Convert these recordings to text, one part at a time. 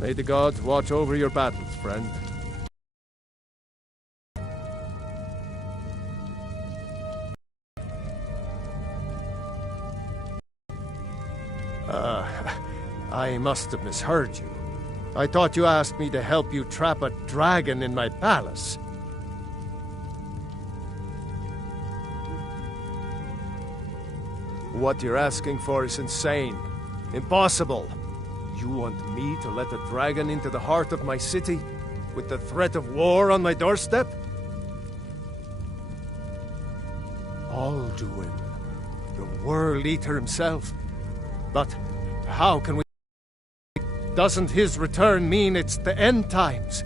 May the gods watch over your battles, friend. I must have misheard you. I thought you asked me to help you trap a dragon in my palace. What you're asking for is insane. Impossible. You want me to let a dragon into the heart of my city, with the threat of war on my doorstep? Alduin, the World Eater himself. But how can we... Doesn't his return mean it's the end times?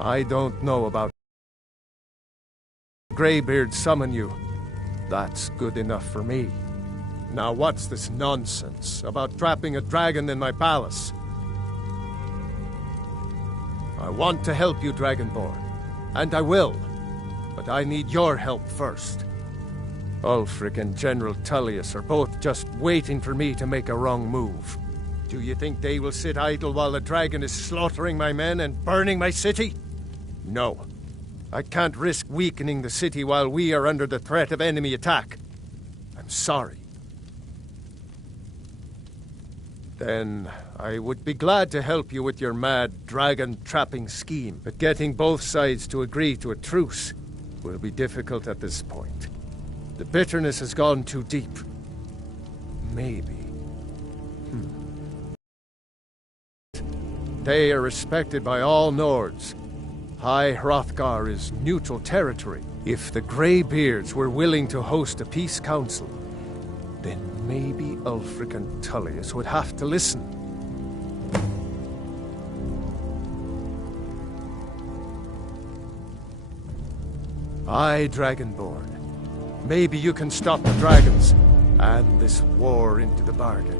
I don't know about... Greybeard summon you. That's good enough for me. Now what's this nonsense about trapping a dragon in my palace? I want to help you, Dragonborn, and I will, but I need your help first. Ulfric and General Tullius are both just waiting for me to make a wrong move. Do you think they will sit idle while the dragon is slaughtering my men and burning my city? No. I can't risk weakening the city while we are under the threat of enemy attack. I'm sorry. Then I would be glad to help you with your mad dragon-trapping scheme, but getting both sides to agree to a truce will be difficult at this point. The bitterness has gone too deep. Maybe. They are respected by all Nords. High Hrothgar is neutral territory. If the Greybeards were willing to host a peace council, then maybe Ulfric and Tullius would have to listen. Aye, Dragonborn. Maybe you can stop the dragons, and this war into the bargain.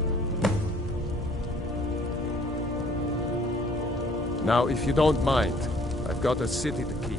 Now, if you don't mind, I've got a city to keep.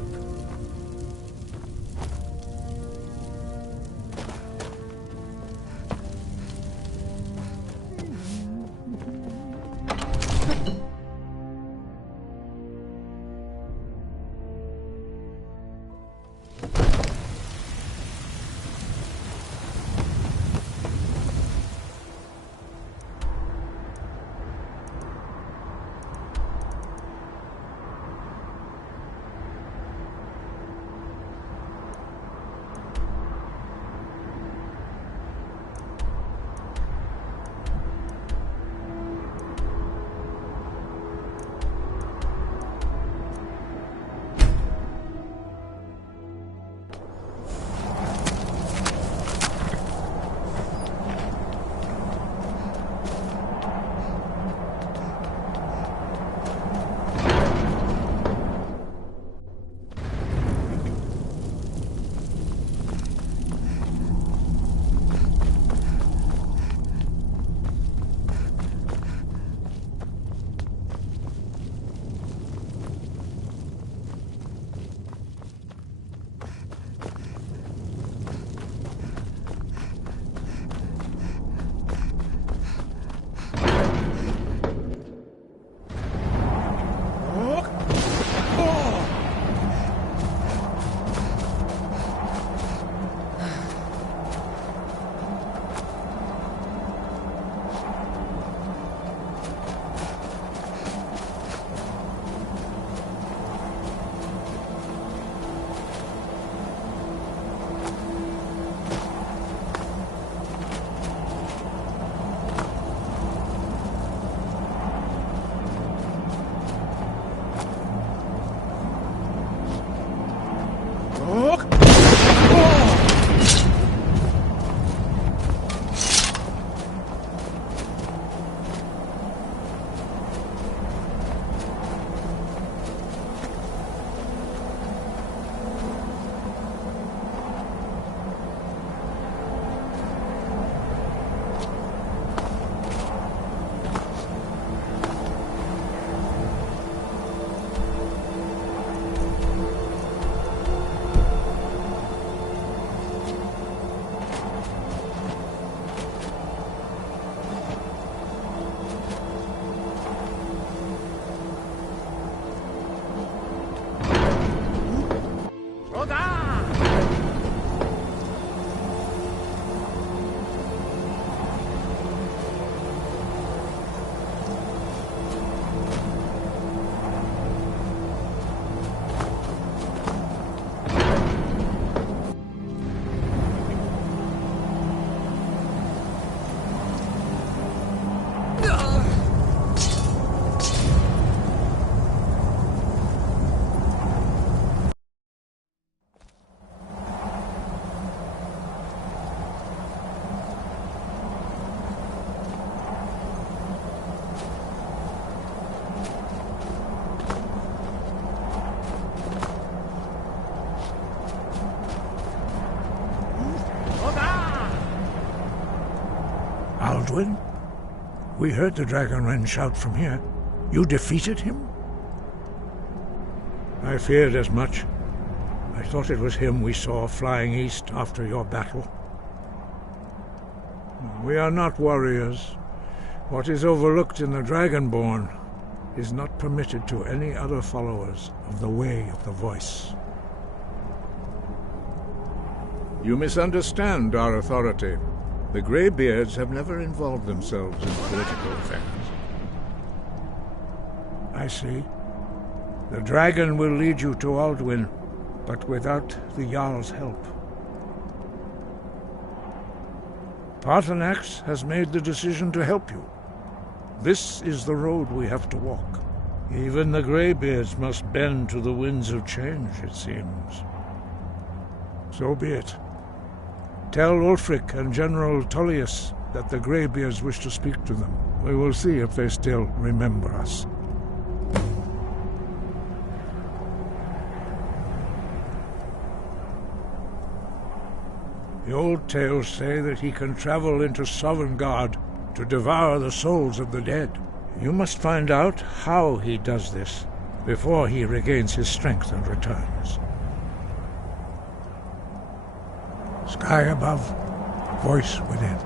Aldwin? We heard the Dragonren shout from here. You defeated him? I feared as much. I thought it was him we saw flying east after your battle. We are not warriors. What is overlooked in the Dragonborn is not permitted to any other followers of the Way of the Voice. You misunderstand our authority. The Greybeards have never involved themselves in political affairs. I see. The dragon will lead you to Aldwin, but without the Jarl's help. Paarthurnax has made the decision to help you. This is the road we have to walk. Even the Greybeards must bend to the winds of change, it seems. So be it. Tell Ulfric and General Tullius that the Greybeards wish to speak to them. We will see if they still remember us. The old tales say that he can travel into Sovngarde to devour the souls of the dead. You must find out how he does this before he regains his strength and returns. Sky above, voice within.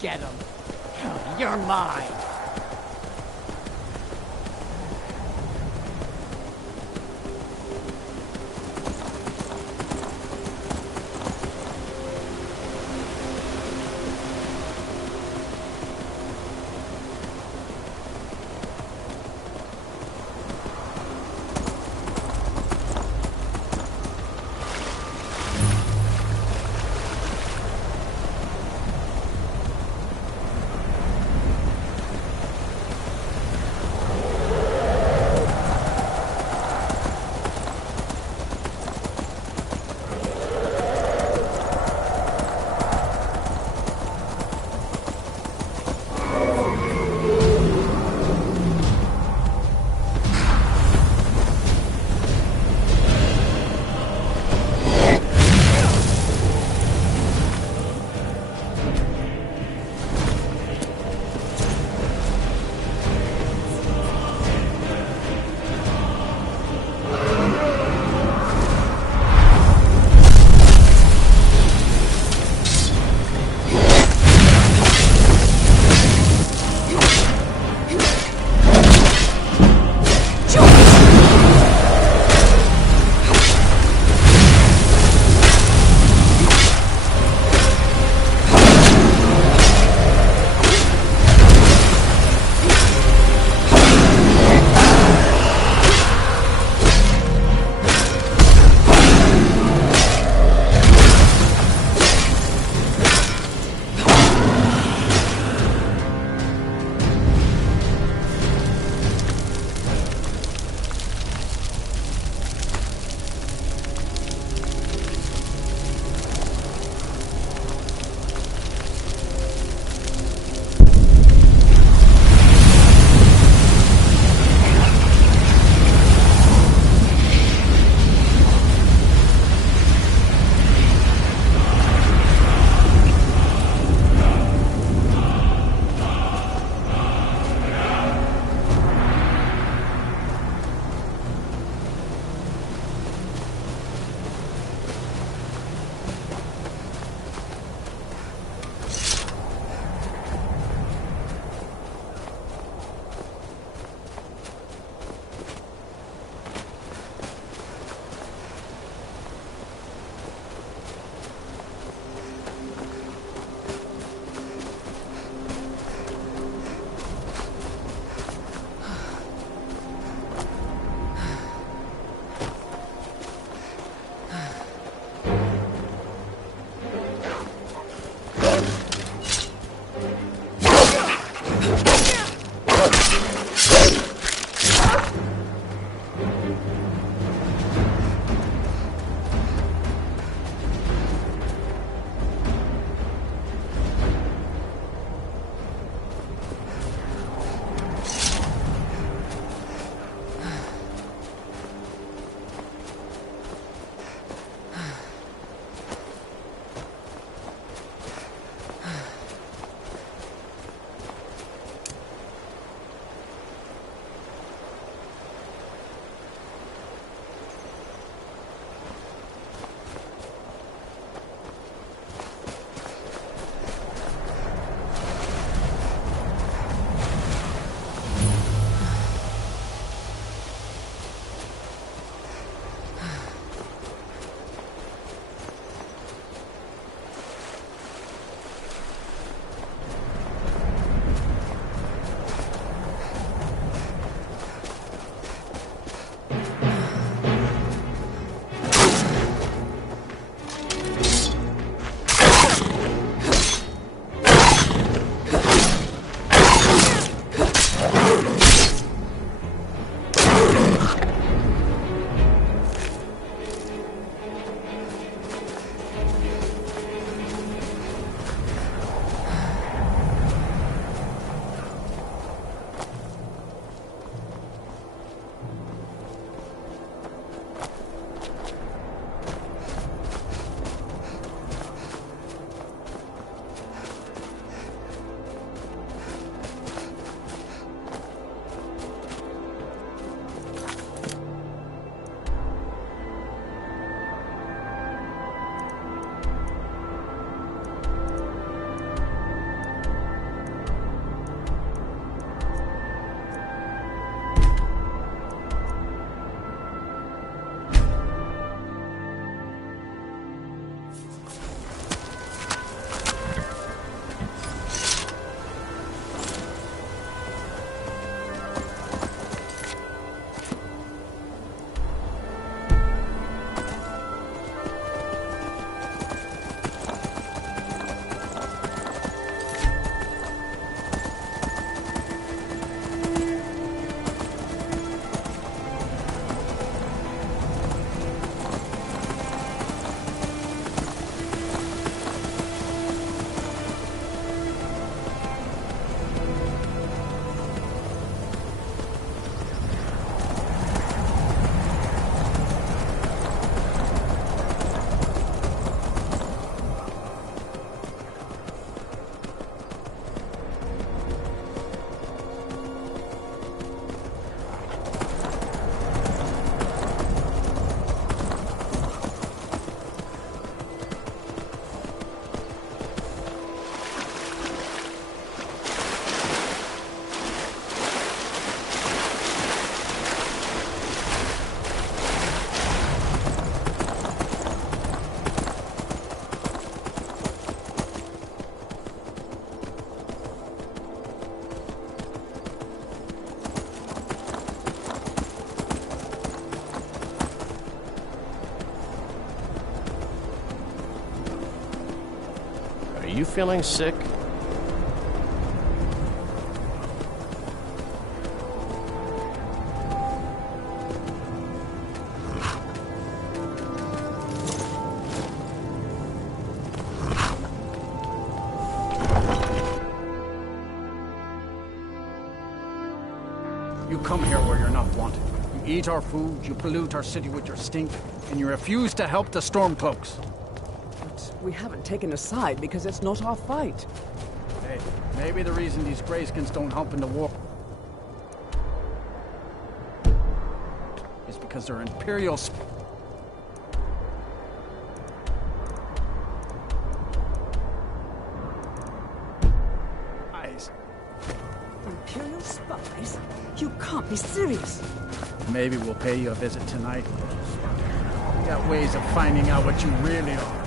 Get him. You're mine. you feeling sick? You come here where you're not wanted. You eat our food, you pollute our city with your stink, and you refuse to help the Stormcloaks. But we haven't taken a side because it's not our fight. Hey, maybe the reason these Greyskins don't help in the war is because they're Imperial spies. Imperial spies? You can't be serious. Maybe we'll pay you a visit tonight. We got ways of finding out what you really are.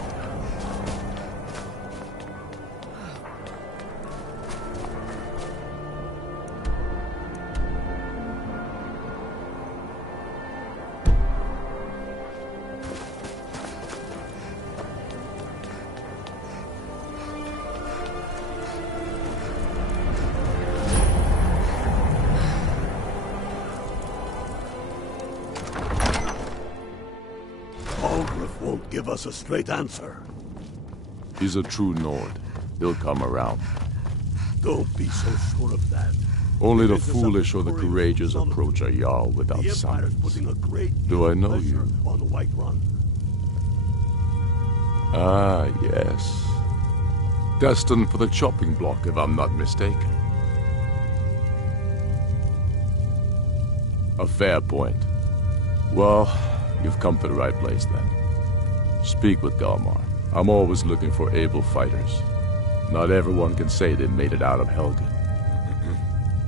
Won't give us a straight answer. He's a true Nord. He'll come around. Don't be so sure of that. Only the foolish or the courageous approach a Jarl without The Empire's summons. putting a great Do I know pressure you? on Whiterun. Ah, yes. Destined for the chopping block, if I'm not mistaken. A fair point. Well, you've come to the right place then. Speak with Galmar. I'm always looking for able fighters. Not everyone can say they made it out of Helgen.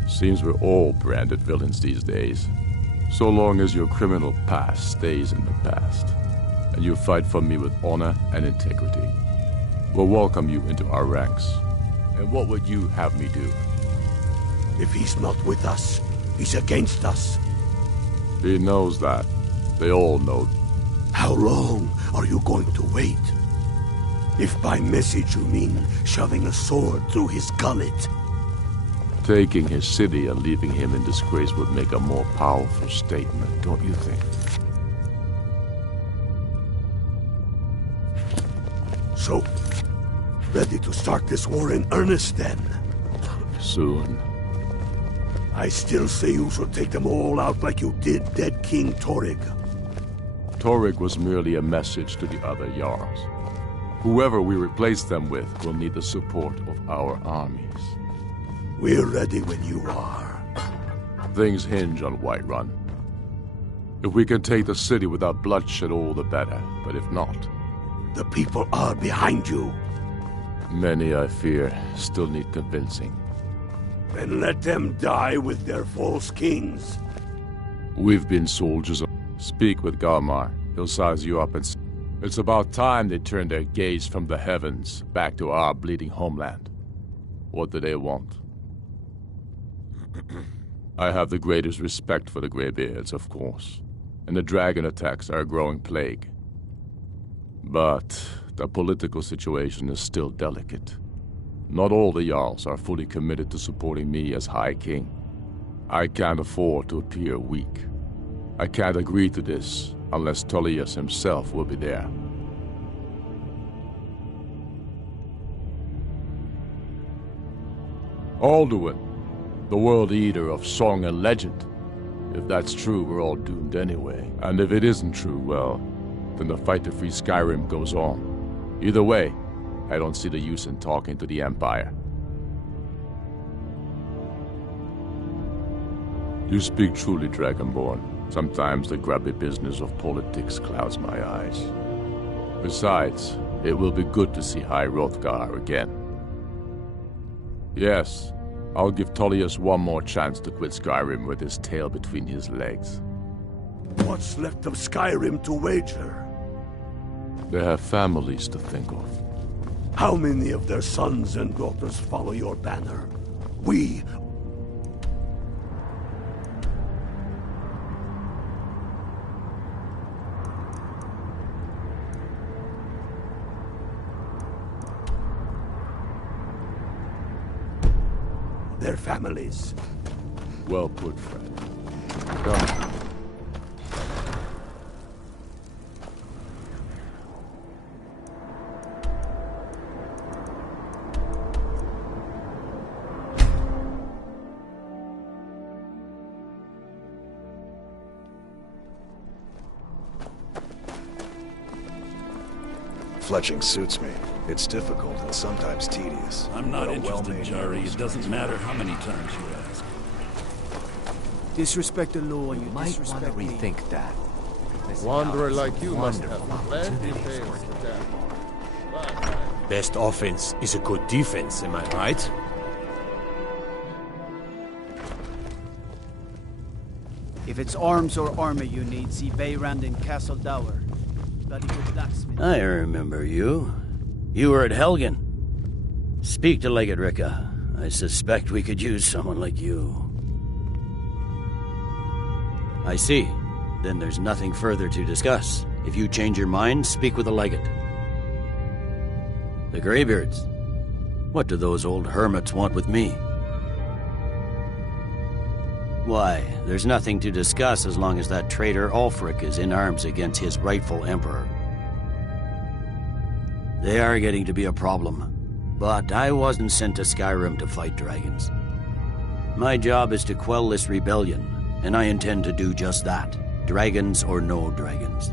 Seems we're all branded villains these days. So long as your criminal past stays in the past, and you fight for me with honor and integrity, we'll welcome you into our ranks. And what would you have me do? If he's not with us, he's against us. He knows that. They all know. How long are you going to wait? If by message you mean shoving a sword through his gullet. Taking his city and leaving him in disgrace would make a more powerful statement, don't you think? So, ready to start this war in earnest then? Soon. I still say you should take them all out like you did dead King Torrig. Torrig was merely a message to the other Jarls. Whoever we replace them with will need the support of our armies. We're ready when you are. Things hinge on Whiterun. If we can take the city without bloodshed, all the better. But if not... The people are behind you. Many, I fear, still need convincing. Then let them die with their false kings. We've been soldiers. Speak with Galmar. He'll size you up and... It's about time they turn their gaze from the heavens back to our bleeding homeland. What do they want? I have the greatest respect for the Greybeards, of course, and the dragon attacks are a growing plague. But the political situation is still delicate. Not all the Jarls are fully committed to supporting me as High King. I can't afford to appear weak. I can't agree to this unless Tullius himself will be there. Alduin, the world eater of song and legend. If that's true, we're all doomed anyway. And if it isn't true, well, then the fight to free Skyrim goes on. Either way, I don't see the use in talking to the Empire. You speak truly, Dragonborn. Sometimes the grubby business of politics clouds my eyes. Besides, it will be good to see High Hrothgar again. Yes, I'll give Tullius one more chance to quit Skyrim with his tail between his legs. What's left of Skyrim to wager? They have families to think of. How many of their sons and daughters follow your banner? We... their families. Well put, Fred. Come. Fletching suits me. It's difficult and sometimes tedious. I'm not But a interested, well-made Jerry. hero It doesn't matter how many times you ask. Disrespect the law and you Might want to disrespect me. rethink that. This Wanderer is like you must have wonderful plenty opportunity tales for to tell. Best offense is a good defense, am I right? If it's arms or armor you need, see Beyrand in Castle Dower. Bloody good blacksmith. I remember you. You were at Helgen. Speak to Legate Ricka. I suspect we could use someone like you. I see. Then there's nothing further to discuss. If you change your mind, speak with the Legate. The Greybeards. What do those old hermits want with me? Why, there's nothing to discuss as long as that traitor Ulfric is in arms against his rightful emperor. They are getting to be a problem. But I wasn't sent to Skyrim to fight dragons. My job is to quell this rebellion, and I intend to do just that. Dragons or no dragons.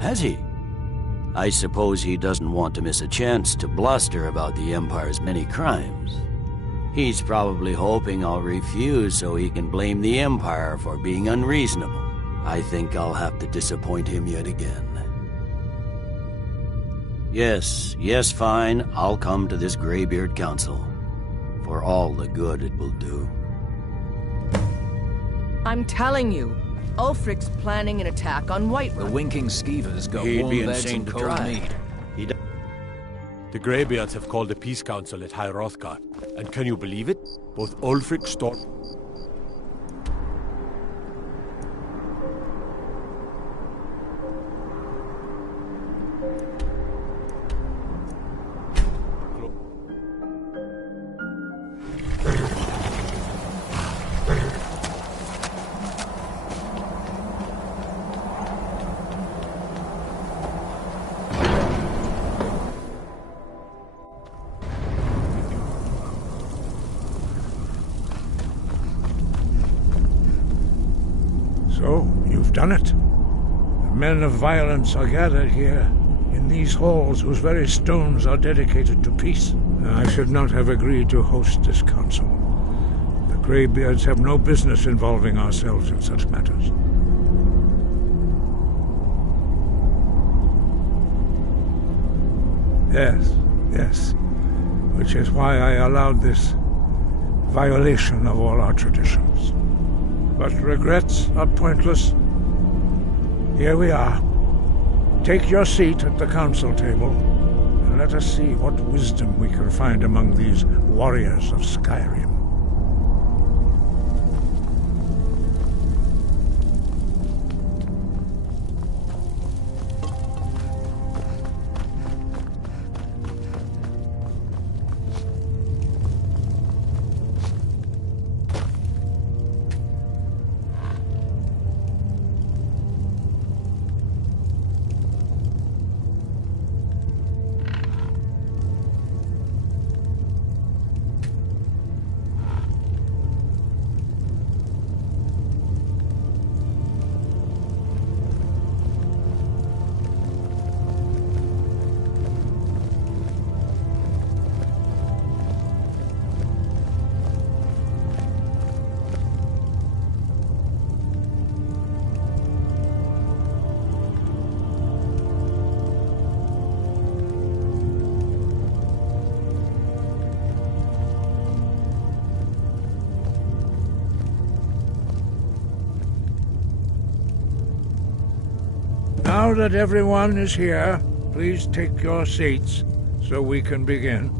Has he? I suppose he doesn't want to miss a chance to bluster about the Empire's many crimes. He's probably hoping I'll refuse so he can blame the Empire for being unreasonable. I think I'll have to disappoint him yet again. Yes, fine. I'll come to this Greybeard Council. For all the good it will do. I'm telling you, Ulfric's planning an attack on Whiterun. The winking skeevers got He'd warm be beds insane and to cold try. meat. The Greybeards have called a peace council at High Hrothgar. And can you believe it? Both Ulfric Storm... So, you've done it. The men of violence are gathered here, in these halls whose very stones are dedicated to peace. I should not have agreed to host this council. The Greybeards have no business involving ourselves in such matters. Yes. Which is why I allowed this violation of all our traditions. But regrets are pointless. Here we are. Take your seat at the council table, and let us see what wisdom we can find among these warriors of Skyrim. Now that everyone is here, please take your seats so we can begin.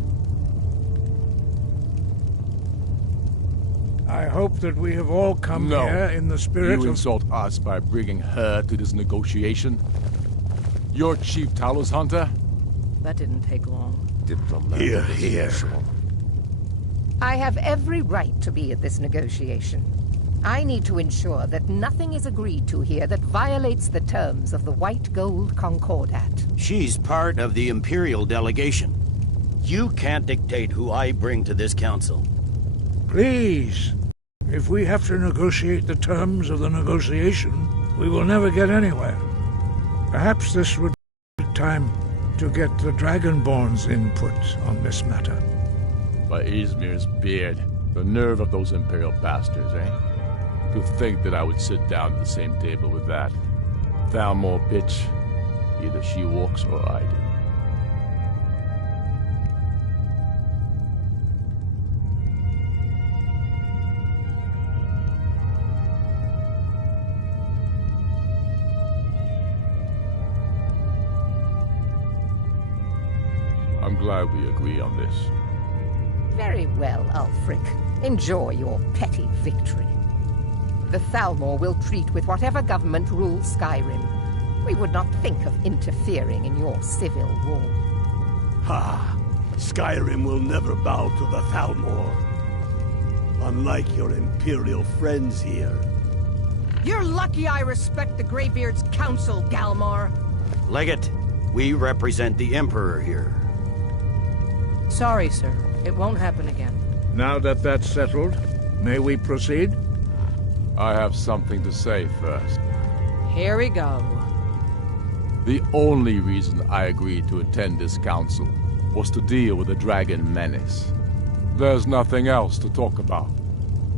I hope that we have all come here in the spirit You of... insult us by bringing her to this negotiation? You're Chief Talos Hunter? That didn't take long. Here. I have every right to be at this negotiation. I need to ensure that nothing is agreed to here that violates the terms of the White Gold Concordat. She's part of the Imperial delegation. You can't dictate who I bring to this council. Please. If we have to negotiate the terms of the negotiation, we will never get anywhere. Perhaps this would be time to get the Dragonborn's input on this matter. By Izmir's beard, the nerve of those Imperial bastards, eh? To think that I would sit down at the same table with that Thalmor bitch. Either she walks or I do. I'm glad we agree on this. Very well, Ulfric. Enjoy your petty victory. The Thalmor will treat with whatever government rules Skyrim. We would not think of interfering in your civil war. Ha! Skyrim will never bow to the Thalmor. Unlike your Imperial friends here. You're lucky I respect the Greybeard's counsel, Galmar. Legate, we represent the Emperor here. Sorry, sir. It won't happen again. Now that that's settled, may we proceed? I have something to say first. Here we go. The only reason I agreed to attend this council was to deal with the dragon menace. There's nothing else to talk about.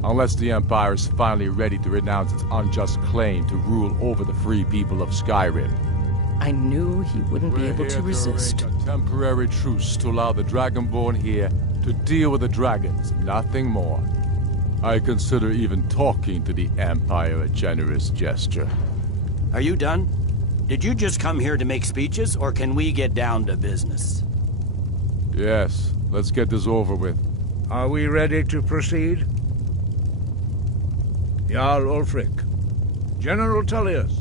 Unless the Empire is finally ready to renounce its unjust claim to rule over the free people of Skyrim. I knew he wouldn't be able to resist. A temporary truce to allow the Dragonborn here to deal with the dragons, nothing more. I consider even talking to the Empire a generous gesture. Are you done? Did you just come here to make speeches, or can we get down to business? Yes, let's get this over with. Are we ready to proceed? Jarl Ulfric. General Tullius.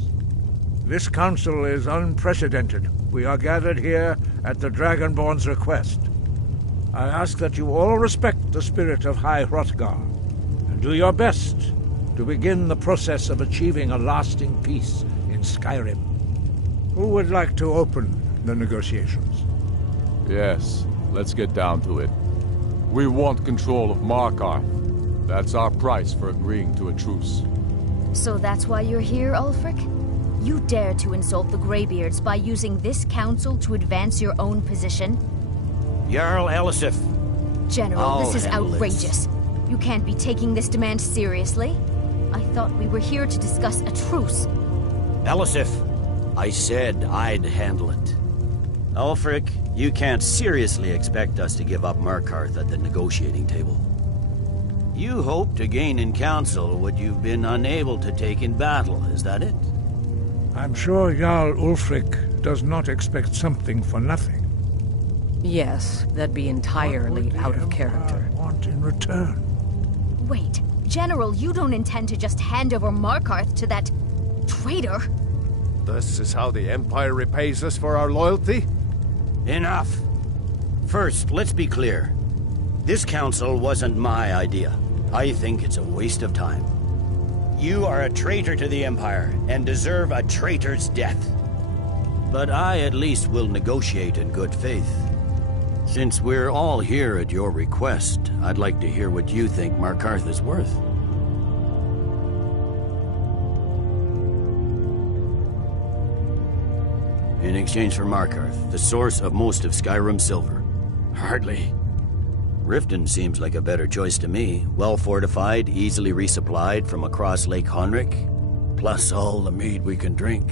This council is unprecedented. We are gathered here at the Dragonborn's request. I ask that you all respect the spirit of High Hrothgar, and do your best to begin the process of achieving a lasting peace in Skyrim. Who would like to open the negotiations? Yes, let's get down to it. We want control of Markarth. That's our price for agreeing to a truce. So that's why you're here, Ulfric? You dare to insult the Greybeards by using this council to advance your own position? Jarl Elisif. General, this is outrageous. You can't be taking this demand seriously. I thought we were here to discuss a truce. Elisif, I said I'd handle it. Ulfric, you can't seriously expect us to give up Markarth at the negotiating table. You hope to gain in council what you've been unable to take in battle, is that it? I'm sure Jarl Ulfric does not expect something for nothing. Yes, that'd be entirely out of character. Want in return? Wait, General, you don't intend to just hand over Markarth to that traitor? This is how the Empire repays us for our loyalty? Enough. First, let's be clear. This council wasn't my idea. I think it's a waste of time. You are a traitor to the Empire and deserve a traitor's death. But I at least will negotiate in good faith. Since we're all here at your request, I'd like to hear what you think Markarth is worth. In exchange for Markarth, the source of most of Skyrim's silver. Hardly. Riften seems like a better choice to me. Well-fortified, easily resupplied from across Lake Honric. Plus all the mead we can drink.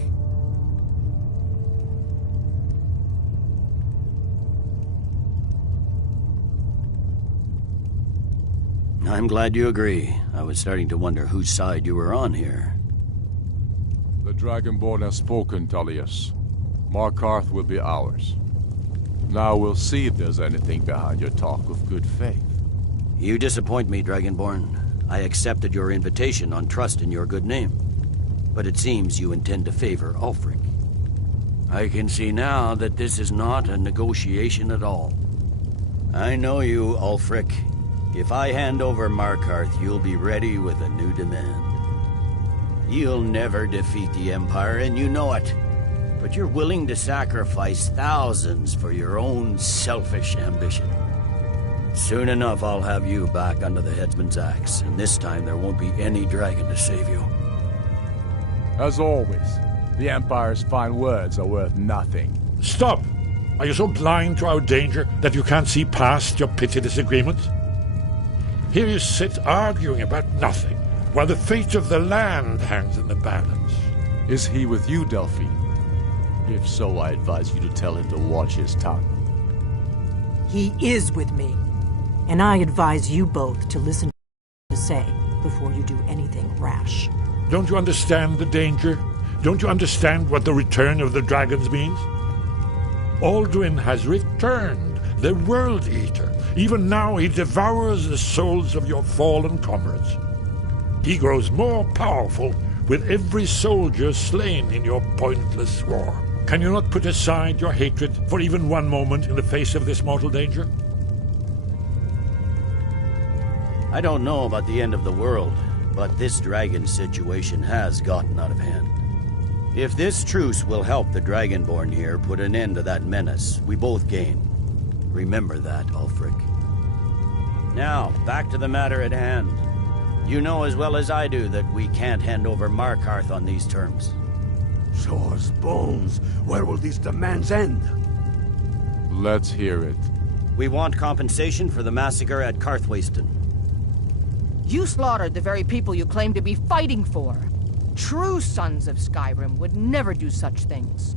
I'm glad you agree. I was starting to wonder whose side you were on here. The Dragonborn has spoken, Tullius. Markarth will be ours. Now we'll see if there's anything behind your talk of good faith. You disappoint me, Dragonborn. I accepted your invitation on trust in your good name. But it seems you intend to favor Ulfric. I can see now that this is not a negotiation at all. I know you, Ulfric. If I hand over Markarth, you'll be ready with a new demand. You'll never defeat the Empire, and you know it. But you're willing to sacrifice thousands for your own selfish ambition. Soon enough, I'll have you back under the headsman's axe, and this time there won't be any dragon to save you. As always, the Empire's fine words are worth nothing. Stop! Are you so blind to our danger that you can't see past your petty disagreements? Here you sit arguing about nothing, while the fate of the land hangs in the balance. Is he with you, Delphine? If so, I advise you to tell him to watch his tongue. He is with me, and I advise you both to listen to say before you do anything rash. Don't you understand the danger? Don't you understand what the return of the dragons means? Alduin has returned, the World Eater. Even now he devours the souls of your fallen comrades. He grows more powerful with every soldier slain in your pointless war. Can you not put aside your hatred for even one moment in the face of this mortal danger? I don't know about the end of the world, but this dragon situation has gotten out of hand. If this truce will help the Dragonborn here put an end to that menace, we both gain. Remember that, Ulfric. Now, back to the matter at hand. You know as well as I do that we can't hand over Markarth on these terms. Show us bones. Where will these demands end? Let's hear it. We want compensation for the massacre at Karthwasten. You slaughtered the very people you claim to be fighting for. True sons of Skyrim would never do such things.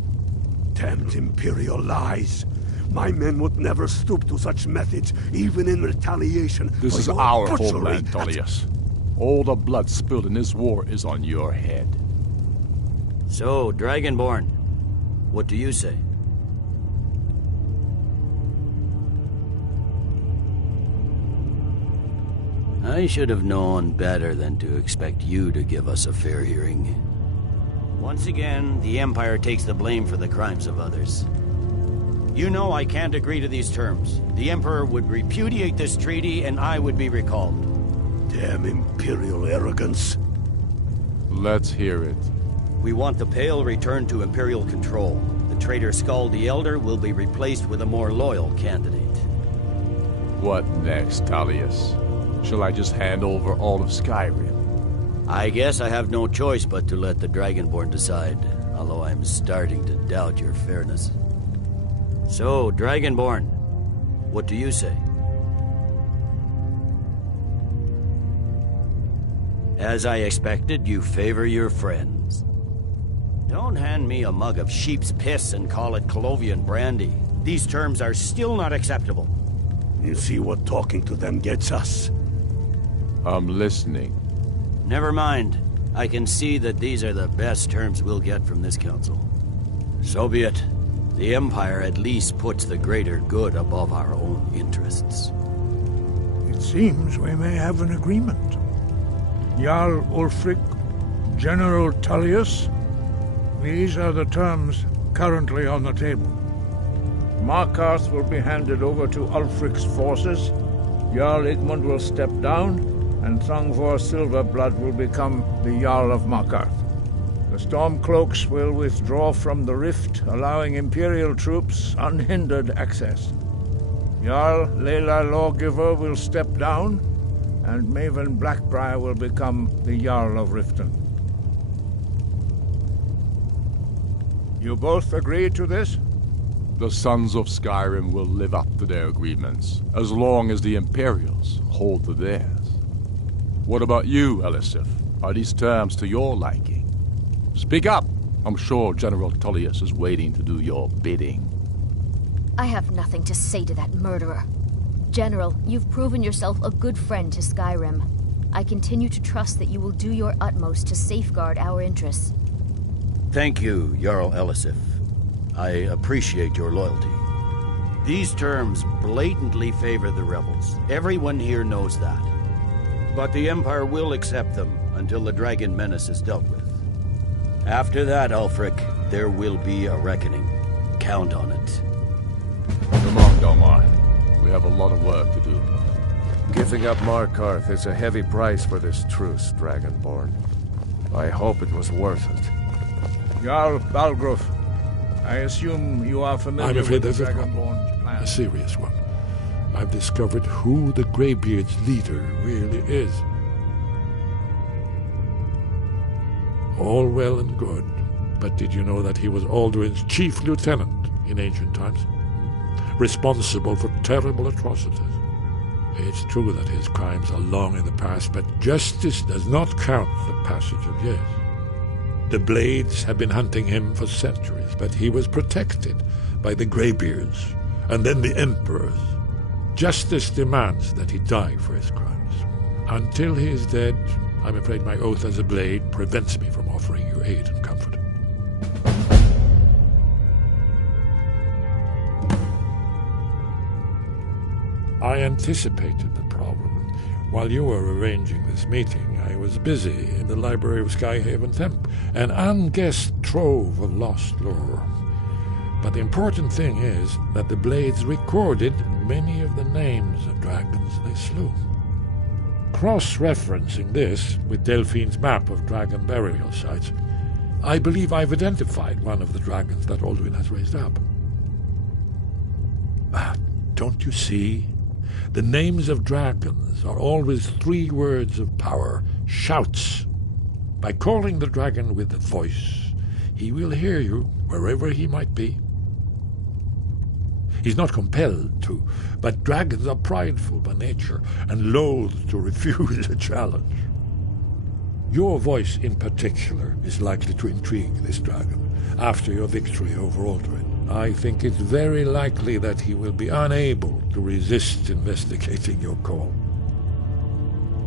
Damned Imperial lies. My men would never stoop to such methods, even in retaliation. This is our homeland, Tullius. All the blood spilled in this war is on your head. So, Dragonborn, what do you say? I should have known better than to expect you to give us a fair hearing. Once again, the Empire takes the blame for the crimes of others. You know I can't agree to these terms. The Emperor would repudiate this treaty and I would be recalled. Damn Imperial arrogance. Let's hear it. We want the Pale returned to Imperial control. The traitor Skull the Elder will be replaced with a more loyal candidate. What next, Tullius? Shall I just hand over all of Skyrim? I guess I have no choice but to let the Dragonborn decide, although I'm starting to doubt your fairness. So, Dragonborn, what do you say? As I expected, you favor your friends. Don't hand me a mug of sheep's piss and call it Colovian brandy. These terms are still not acceptable. You see what talking to them gets us? I'm listening. Never mind. I can see that these are the best terms we'll get from this council. So be it. The Empire at least puts the greater good above our own interests. It seems we may have an agreement. Jarl Ulfric, General Tullius, these are the terms currently on the table. Markarth will be handed over to Ulfric's forces, Jarl Igmund will step down, and Thongvor Silverblood will become the Jarl of Markarth. The Stormcloaks will withdraw from the rift, allowing Imperial troops unhindered access. Jarl Layla Lawgiver will step down, and Maven Blackbriar will become the Jarl of Riften. You both agree to this? The Sons of Skyrim will live up to their agreements, as long as the Imperials hold to theirs. What about you, Elisif? Are these terms to your liking? Speak up! I'm sure General Tullius is waiting to do your bidding. I have nothing to say to that murderer. General, you've proven yourself a good friend to Skyrim. I continue to trust that you will do your utmost to safeguard our interests. Thank you, Jarl Elisif. I appreciate your loyalty. These terms blatantly favor the rebels. Everyone here knows that. But the Empire will accept them until the dragon menace is dealt with. After that, Ulfric, there will be a reckoning. Count on it. Come on, Galmar. We have a lot of work to do. Giving up Markarth is a heavy price for this truce, Dragonborn. I hope it was worth it. Jarl Balgruf, I assume you are familiar I'm afraid with the there's a Dragonborn's plan. A serious one. I've discovered who the Greybeard's leader really is. All well and good, but did you know that he was Alduin's chief lieutenant in ancient times? Responsible for terrible atrocities. It's true that his crimes are long in the past, but justice does not count the passage of years. The Blades have been hunting him for centuries, but he was protected by the Greybeards, and then the Emperors. Justice demands that he die for his crimes. Until he is dead, I'm afraid my oath as a Blade prevents me from offering you aid and comfort. I anticipated the problem. While you were arranging this meeting, I was busy in the library of Skyhaven Temple, an unguessed trove of lost lore. But the important thing is that the Blades recorded many of the names of dragons they slew. Cross-referencing this with Delphine's map of dragon burial sites, I believe I've identified one of the dragons that Alduin has raised up. Don't you see? The names of dragons are always 3 words of power, shouts. By calling the dragon with a voice, he will hear you wherever he might be. He's not compelled to, but dragons are prideful by nature and loath to refuse a challenge. Your voice in particular is likely to intrigue this dragon after your victory over Alduin. I think it's very likely that he will be unable to resist investigating your call.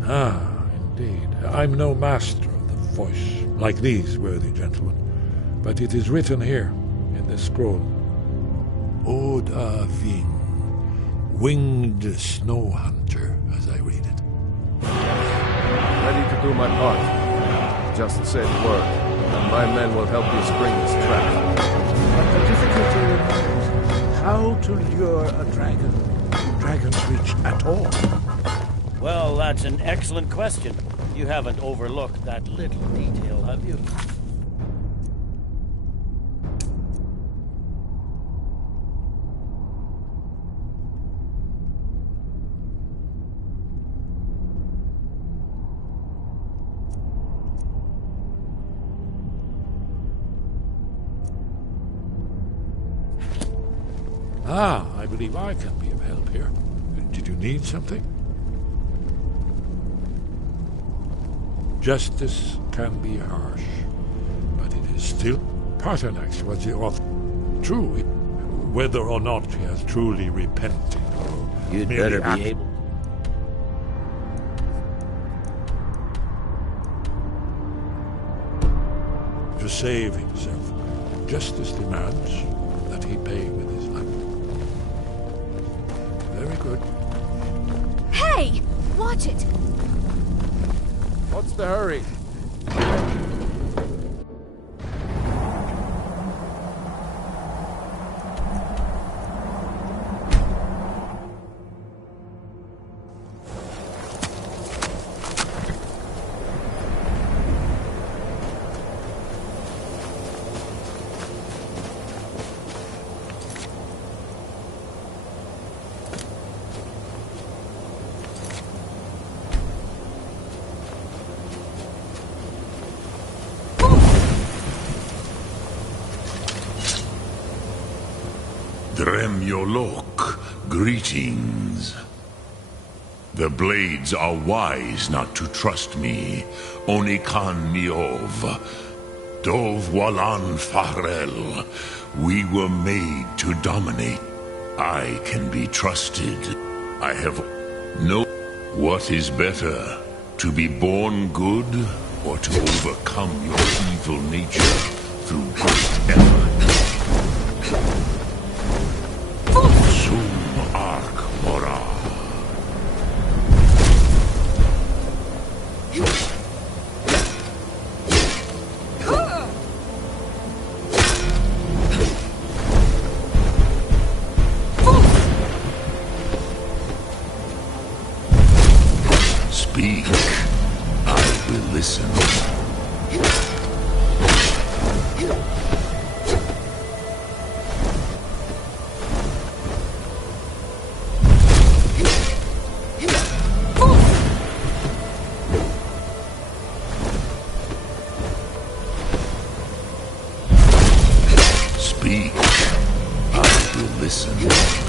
Indeed. I'm no master of the voice, like these worthy gentlemen, but it is written here in this scroll. Oda Vin, winged snow hunter, as I read it. Ready to do my part. Just say the word, and my men will help you spring this trap. But the difficulty remains how to lure a dragon to Dragon's Reach at all. Well, that's an excellent question. You haven't overlooked that little detail, have you? I believe I can be of help here. Did you need something? Justice can be harsh, but it is still Paternax towards the author. True, whether or not he has truly repented or You'd better be able. To save himself, justice demands that he pay with his life. Very good. Hey! Watch it! What's the hurry? Dremyolok, greetings. The Blades are wise not to trust me. Onikan Miov, Dov Walan Farel. We were made to dominate. I can be trusted. I have no... What is better, to be born good, or to overcome your evil nature through great effort? Speak. I will listen.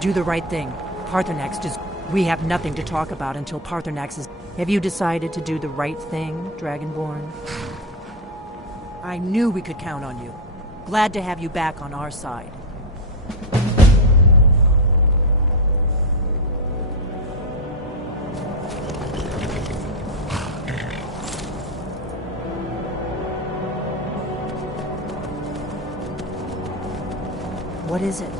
Do the right thing. Parthenax is... We have nothing to talk about until Parthenax is... Have you decided to do the right thing, Dragonborn? I knew we could count on you. Glad to have you back on our side. What is it?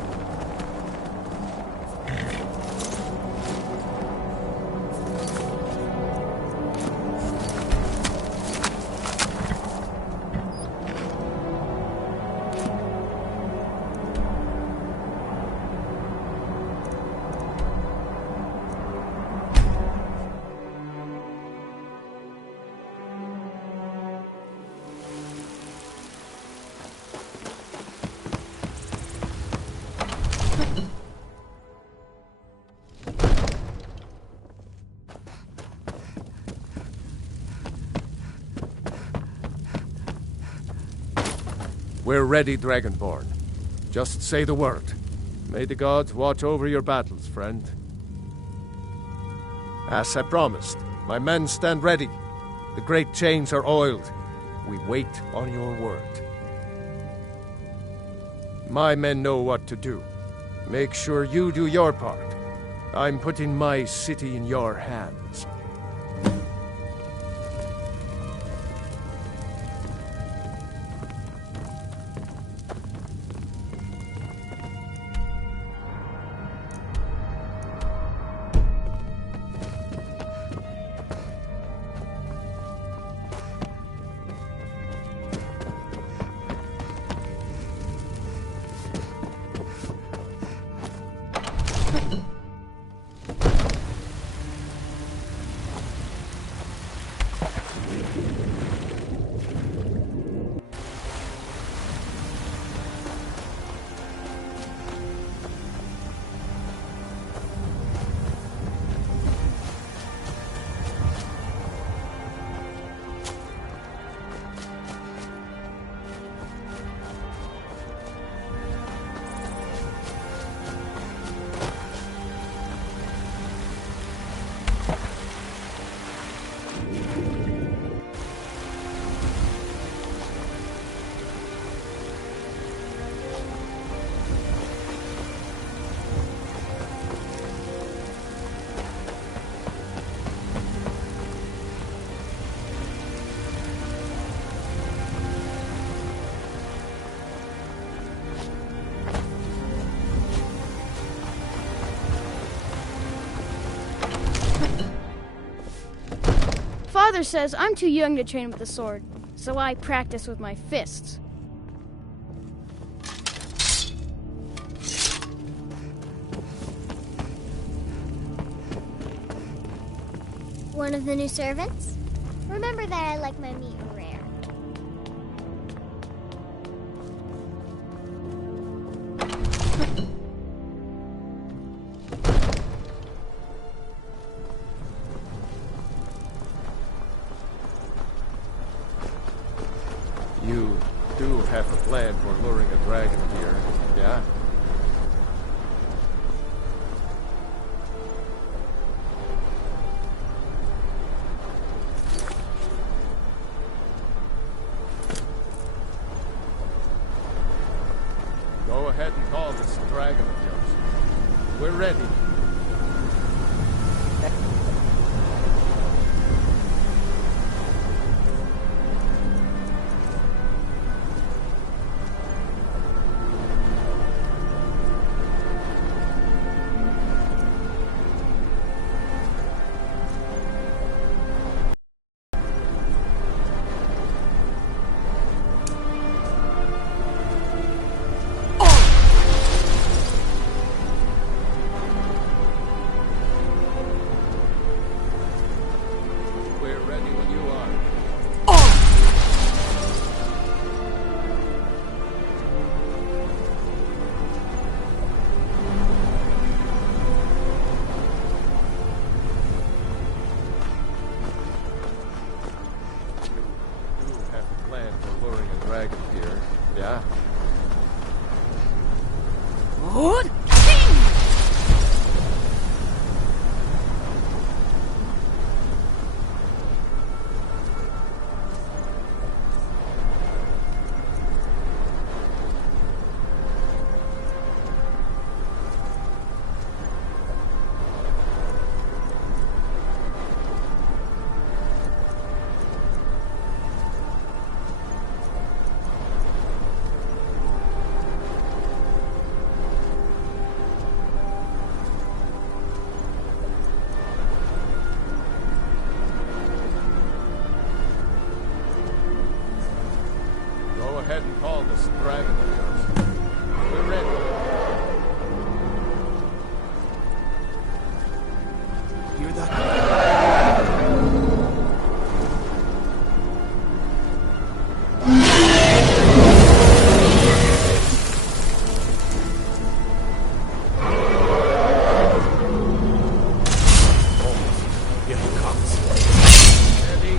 We're ready, Dragonborn. Just say the word. May the gods watch over your battles, friend. As I promised, my men stand ready. The great chains are oiled. We wait on your word. My men know what to do. Make sure you do your part. I'm putting my city in your hands. Father says I'm too young to train with the sword, so I practice with my fists. One of the new servants? Remember that I like my meat rare. You do have a plan for luring a dragon here, yeah? Go ahead and call this dragon of yours. We're ready. Ahead and call this dragon of yours. We're ready. Hear that? Here he comes. Steady.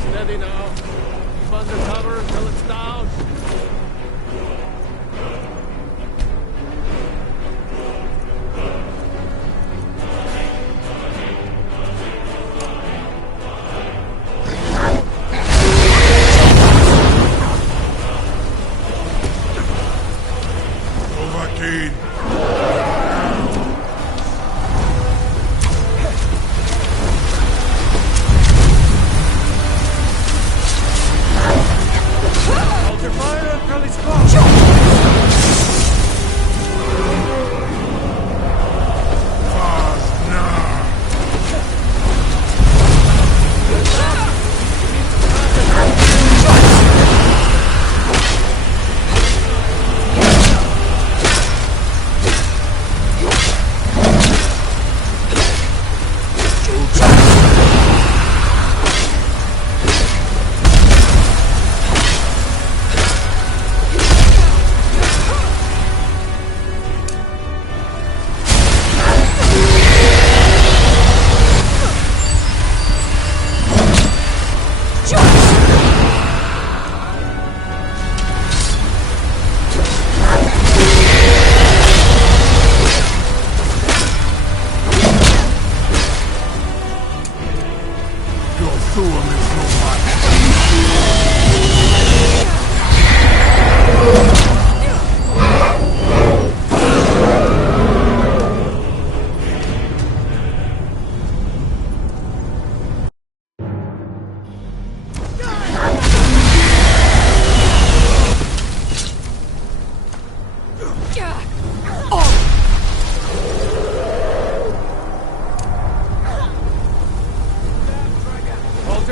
Steady now. Keep under cover until it's down.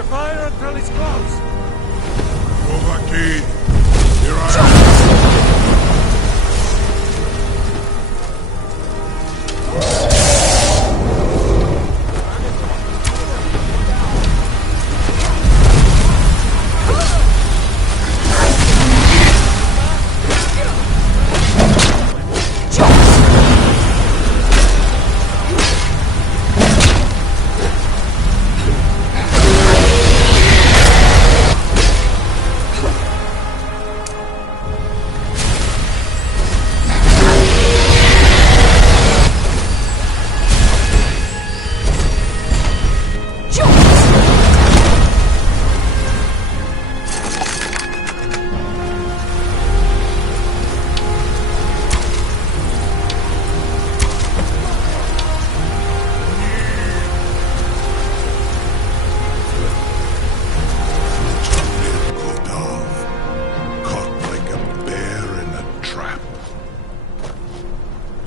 your fire until he's close. Dovahkiin, here I am.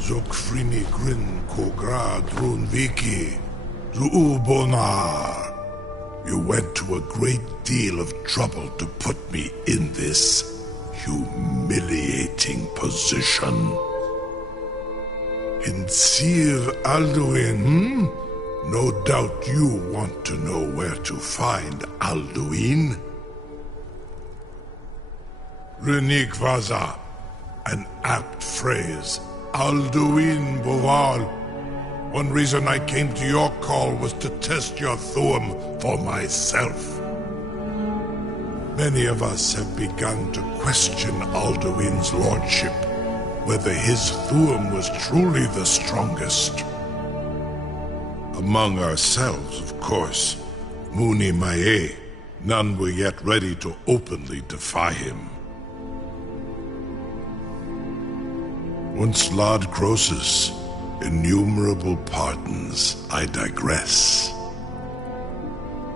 Zokfrini Grin Kogra Drunviki Zuubonar. You went to a great deal of trouble to put me in this humiliating position. Hinsir Alduin, No doubt you want to know where to find Alduin. Renik Vaza, an apt phrase. Alduin Boval. One reason I came to your call was to test your Thuum for myself. Many of us have begun to question Alduin's lordship, whether his Thuum was truly the strongest. Among ourselves, of course. Muni Mae, none were yet ready to openly defy him. Once Lord Croesus, innumerable pardons, I digress.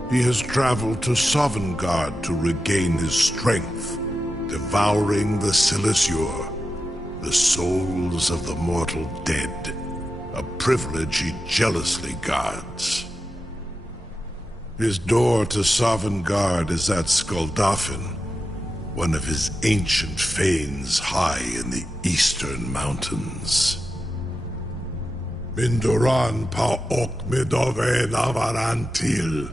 He has traveled to Sovngarde to regain his strength, devouring the Silesure, the souls of the mortal dead, a privilege he jealously guards. His door to Sovngarde is at Skuldafn, one of his ancient fanes high in the eastern mountains. Mindoran pa ok midove navarantil.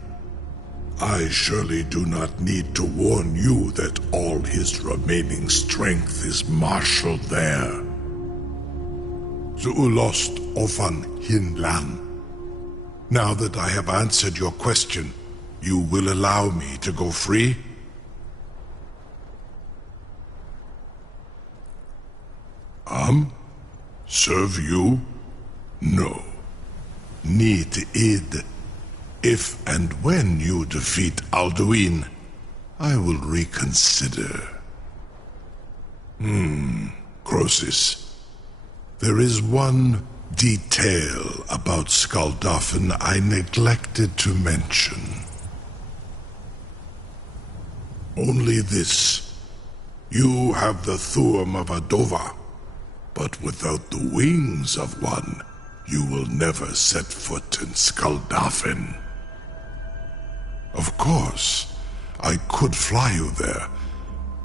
I surely do not need to warn you that all his remaining strength is marshaled there. Zuulost ofan hinlan. Now that I have answered your question, you will allow me to go free? Serve you? No. Need id. If and when you defeat Alduin, I will reconsider. Croesus. There is one detail about Skuldafn I neglected to mention. Only this. You have the Thuum of Adova, but without the wings of one, you will never set foot in Skuldafn. Of course, I could fly you there,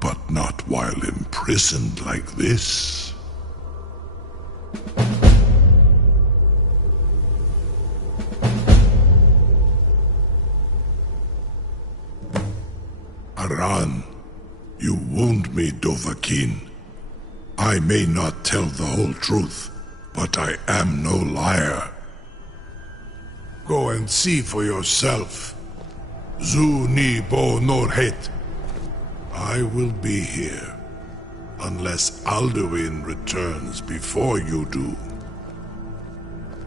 but not while imprisoned like this. Aran, you wound me, Dovahkiin. I may not tell the whole truth, but I am no liar. Go and see for yourself. Zu ni bo norhet. I will be here, unless Alduin returns before you do.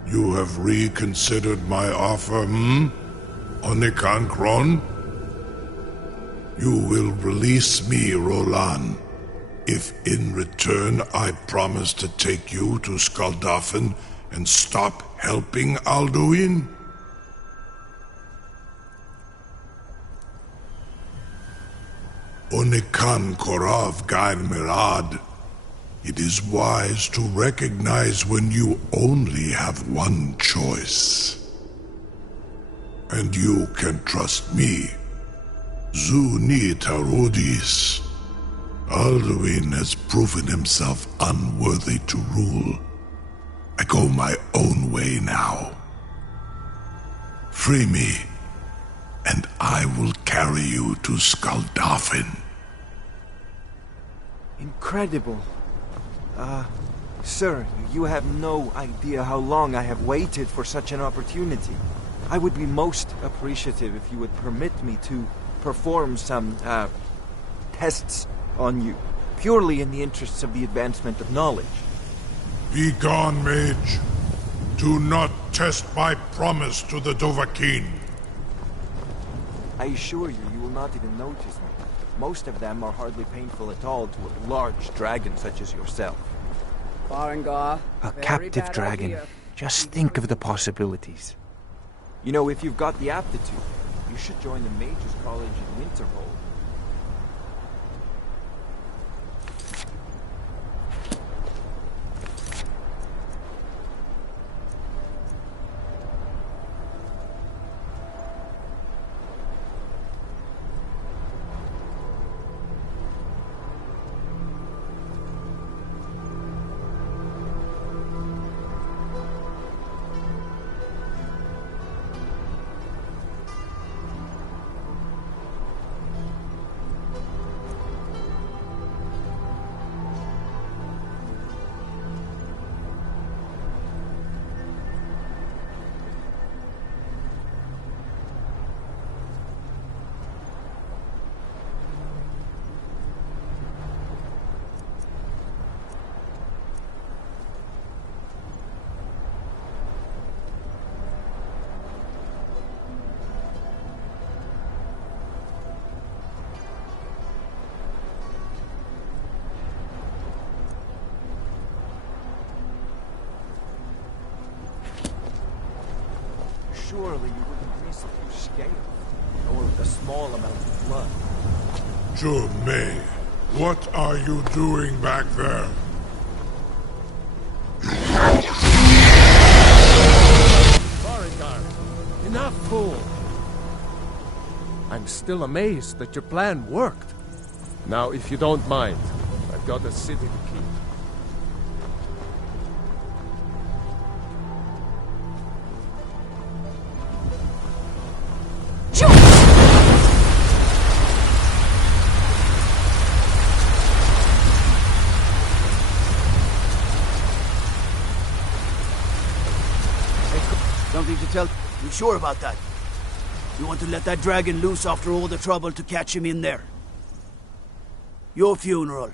You have reconsidered my offer, Onikan Kron? You will release me, Rolan, if in return I promise to take you to Skuldafn and stop helping Alduin? Onikan Korav Gair Mirad. It is wise to recognize when you only have one choice. And you can trust me Zuni Tarodis. Alduin has proven himself unworthy to rule. I go my own way now. Free me, and I will carry you to Skaldafin. Incredible. Sir, you have no idea how long I have waited for such an opportunity. I would be most appreciative if you would permit me to perform some, tests on you, purely in the interests of the advancement of knowledge. Be gone, mage. Do not test my promise to the Dovahkiin. I assure you, you will not even notice me. Most of them are hardly painful at all to a large dragon such as yourself. Farengar, a captive dragon. Just think of the possibilities. You know, if you've got the aptitude, you should join the Mages College in Winterhold. Surely you wouldn't miss a few scales, or a small amount of blood. Jume, what are you doing back there? Farengar, enough, fool! I'm still amazed that your plan worked. Now, if you don't mind, I've got a city to keep. Something to tell? You sure about that? You want to let that dragon loose after all the trouble to catch him in there? Your funeral.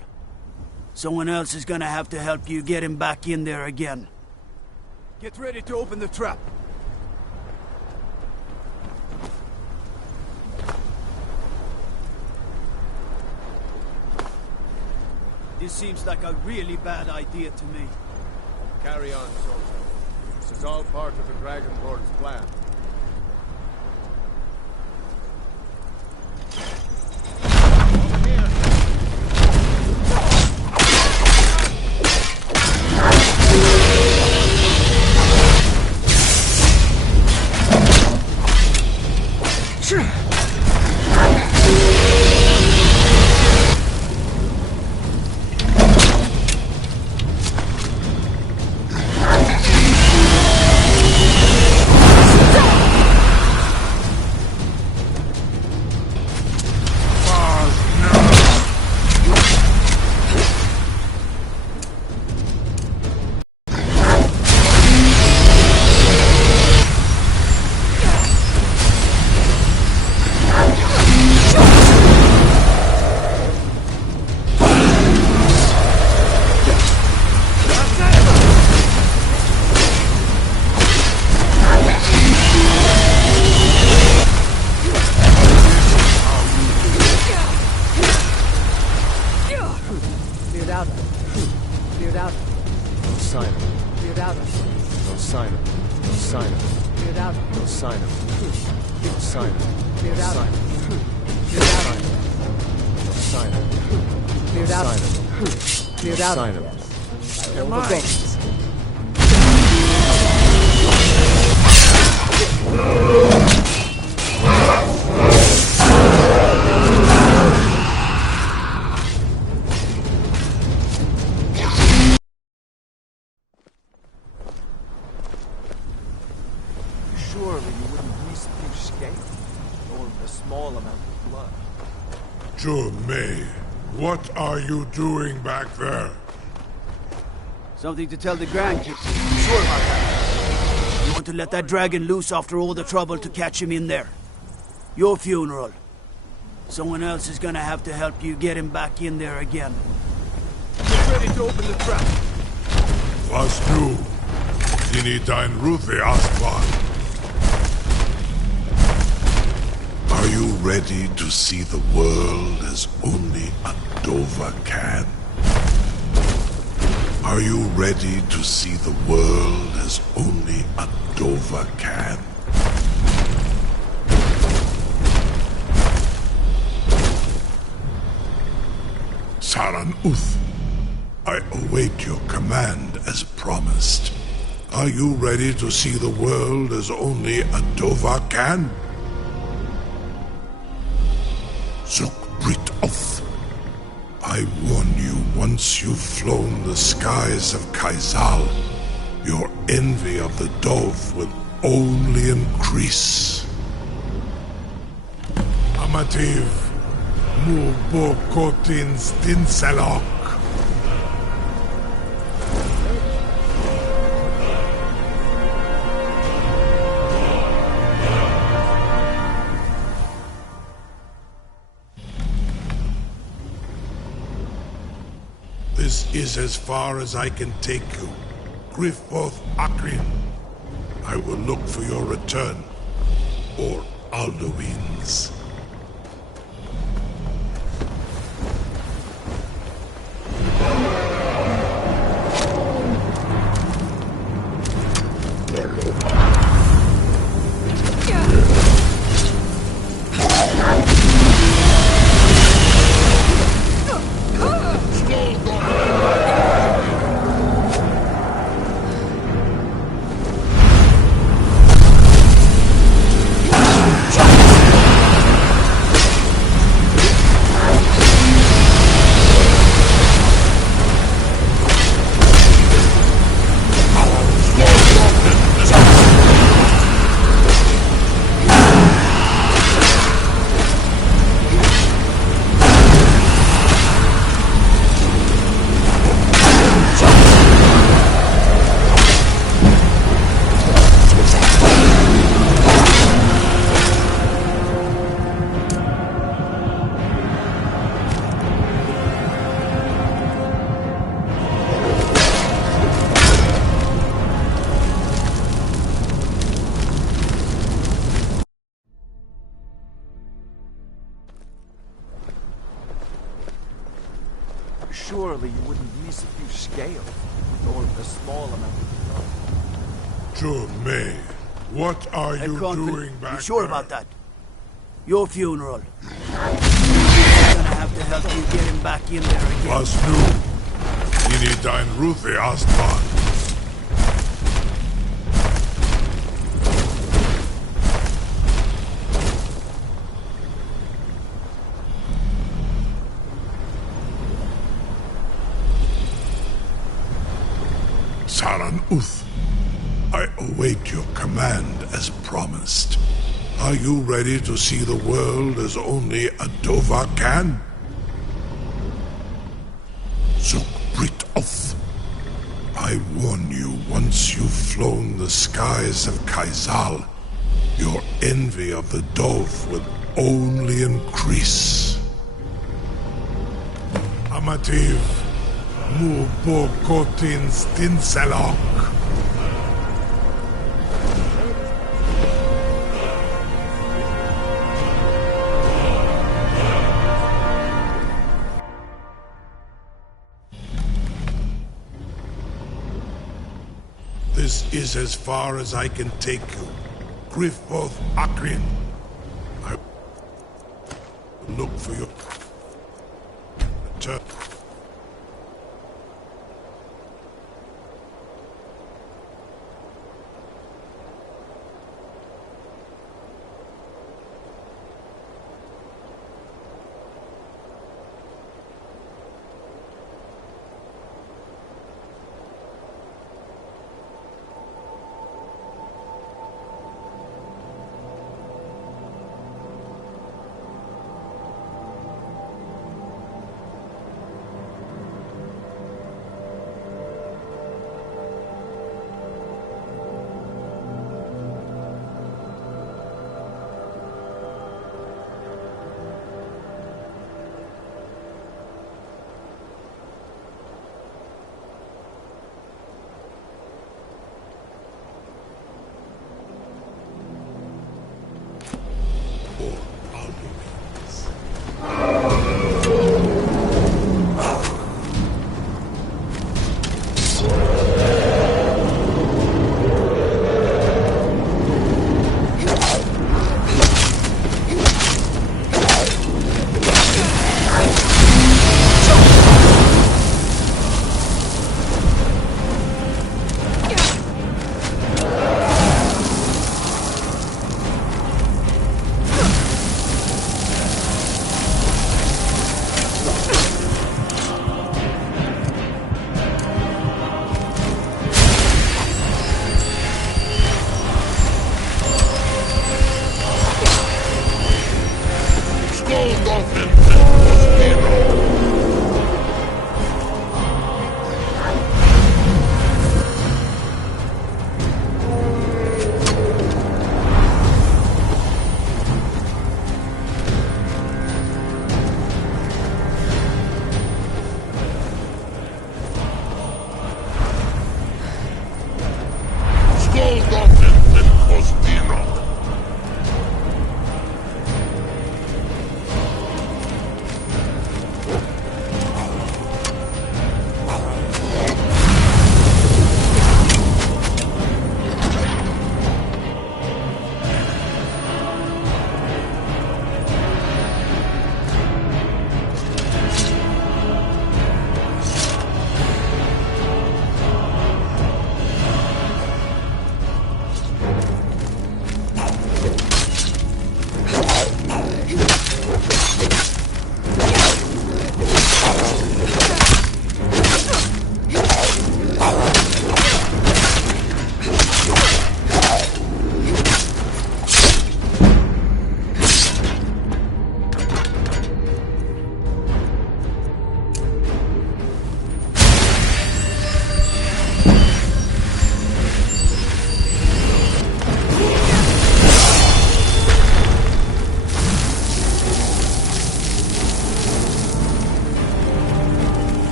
Someone else is gonna have to help you get him back in there again. Get ready to open the trap. This seems like a really bad idea to me. Carry on, soldier. This is all part of the Dragonborn's plan. Surely you wouldn't miss a few scales, or a small amount of blood. May, what are you doing back there? Something to tell the grandkids. You sure about that? You want to let that dragon loose after all the trouble to catch him in there? Your funeral. Someone else is gonna have to help you get him back in there again. Get ready to open the trap. Was du? Dini dein Ruthi Aspan. Are you ready to see the world as only a Dova can? Are you ready to see the world as only a Dova can? Saran Uth, I await your command as promised. Are you ready to see the world as only a Dova can? Zuk Brit Oth, I warn you, once you've flown the skies of Kaizal, your envy of the Dove will only increase. Amativ, Mubo Kotin Stinselok. This is as far as I can take you. Grifoth Akrin. I will look for your return. Or Alduin's. Surely you wouldn't miss a few scales, or a small amount of blood. May, what are you doing back You sure there? about that? Your funeral. I'm gonna have to help you get him back in there again. Was nu? Dini dein Ruthi Aspan. Saran Uth, I await your command as promised. Are you ready to see the world as only a Dova can? Zuk Brit Oth, I warn you, once you've flown the skies of Kaizal, your envy of the Dove will only increase. Amativ, Mubo Kotin Stinselok. This is as far as I can take you. Grifoth Akrin. I look for your return. peaceful arguments.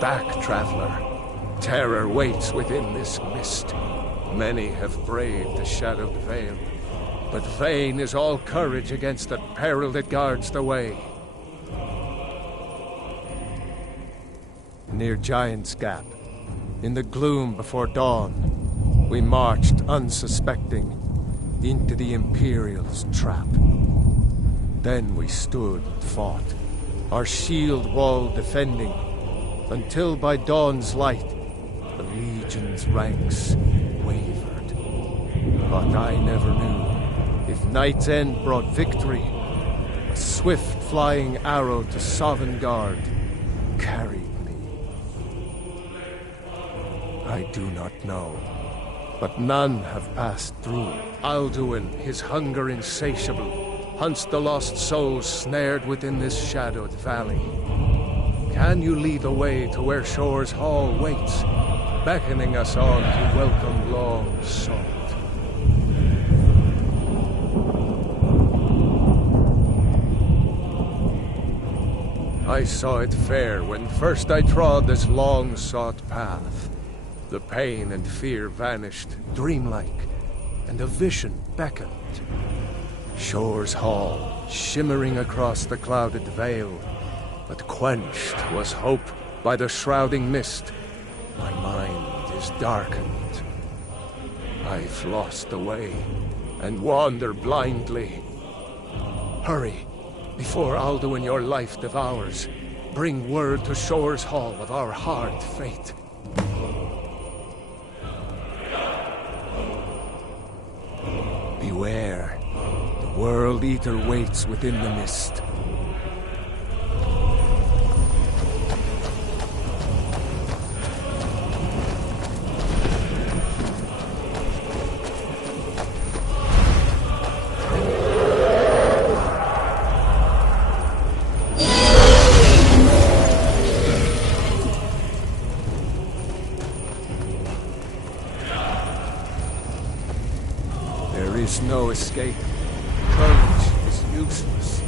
back, traveler. Terror waits within this mist. Many have braved the shadowed veil, but vain is all courage against the peril that guards the way. Near Giant's Gap, in the gloom before dawn, we marched unsuspecting into the Imperial's trap. Then we stood and fought, our shield wall defending, until by dawn's light, the Legion's ranks wavered. But I never knew if Night's End brought victory, a swift flying arrow to Sovngarde carried me. I do not know, but none have passed through. Alduin, his hunger insatiable, hunts the lost souls snared within this shadowed valley. Can you lead the way to where Shore's Hall waits, beckoning us on to welcome long sought? I saw it fair when first I trod this long-sought path. The pain and fear vanished, dreamlike, and a vision beckoned. Shore's Hall, shimmering across the clouded veil, but quenched was hope by the shrouding mist. My mind is darkened. I've lost the way, and wander blindly. Hurry, before Alduin your life devours. Bring word to Shore's Hall of our hard fate. Beware. The World Eater waits within the mist. There is no escape. Courage is useless.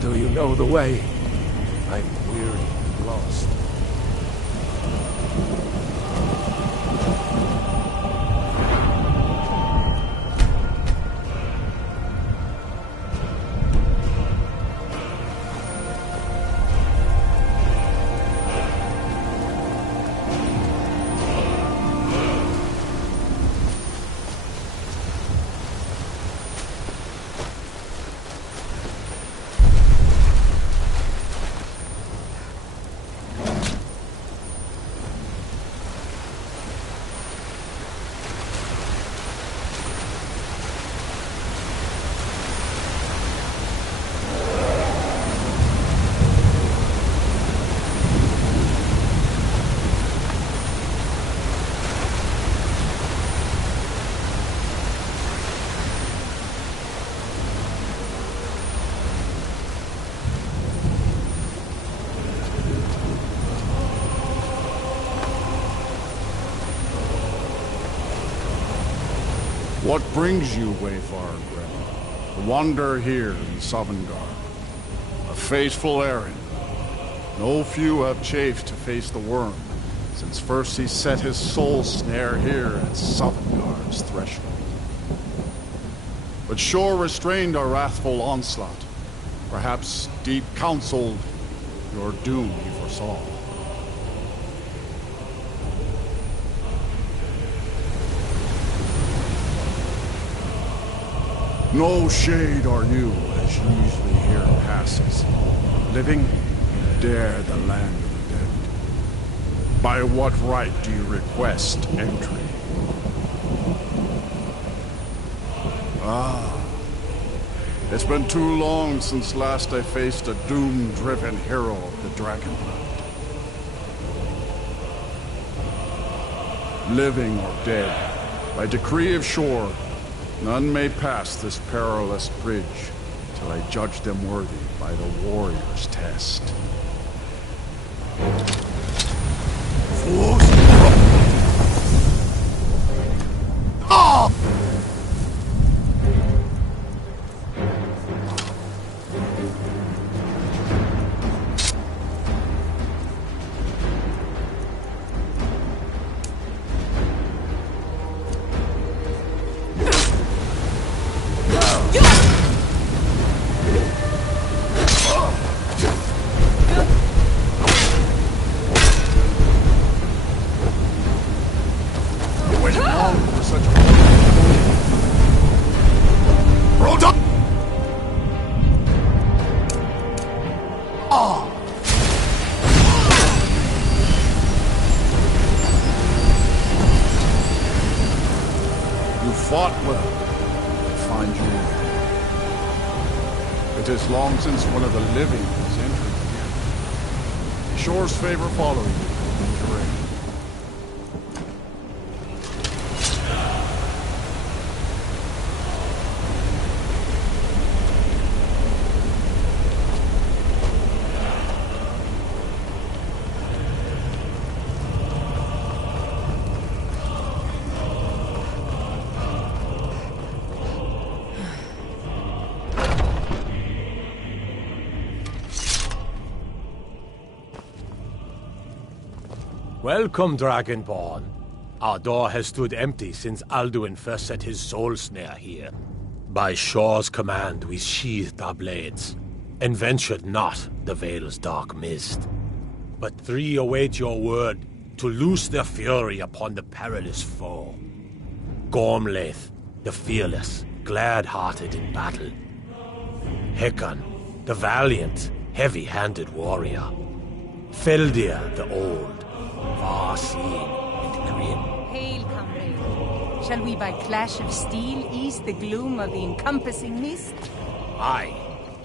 Do you know the way? I'm weary and lost. What brings you, Wayfarer Grim, to wander here in Sovngarde? A fateful errand. No few have chafed to face the worm, since first he set his soul snare here at Sovngarde's threshold. But Shore restrained our wrathful onslaught. Perhaps deep counseled, your doom he foresaw. No shade are you, as usually here passes. Living, dare the land of the dead. By what right do you request entry? Ah, it's been too long since last I faced a doom-driven hero of the Dragonblood. Living or dead, by decree of Shore, none may pass this perilous bridge till I judge them worthy by the warrior's test. Fools! You fought well. I find you. It is long since one of the living has entered here. Shore's favor follow you in your reign. Welcome, Dragonborn. Our door has stood empty since Alduin first set his soul snare here. By Shore's command, we sheathed our blades, and ventured not the Vale's dark mist. But three await your word to loose their fury upon the perilous foe. Gormlaith, the fearless, glad-hearted in battle. Hekon, the valiant, heavy-handed warrior. Feldir, the old, far-seeing and grim. Hail, comrade. Shall we by clash of steel ease the gloom of the encompassing mist? Aye,